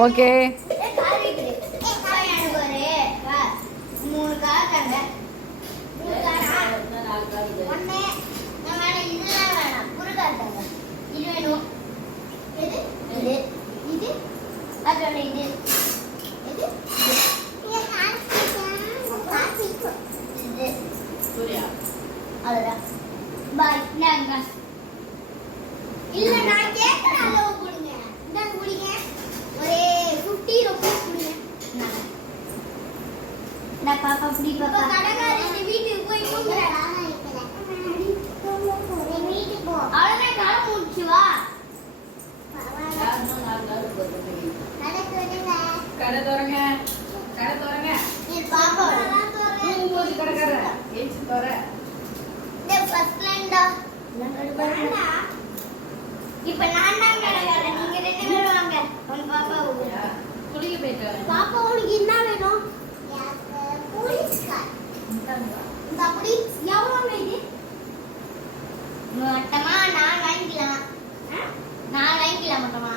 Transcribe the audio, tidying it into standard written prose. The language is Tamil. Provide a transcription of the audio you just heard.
ஓகே. இல்ல நான் கேக்குற அளவு கொடுங்க. இந்தாங்க குடிங்க. ஒரே 50 ரூபாய் கொடுங்க. நான் பாப்பா புடி பாப்பா. கடைக்காரர் நீ வீட்டுக்கு போய் தூங்குற. நீ வீட்டுக்கு போ. அவளே கால முடிச்சு வா. கடை தரங்க. கடை தரங்க. நீ பாப்பா நீ போய் கடைக்காரர். ஏச்சி தர. இந்த ஃபர்ஸ்ட் லைன்டா. இப்ப நான் தான் கடைக்காரன். நீங்க ரெண்டு பேரும் வாங்க. உங்க பாப்பா குளிக்க போயிட்டு பாப்பா உனக்கு என்ன வேணும்? Police car. இந்த அப்படி எவ்வளவு இது? மொத்தமா நான் வாங்கிக்கலாம். நான் வாங்கிக்கலாம் மொத்தமா.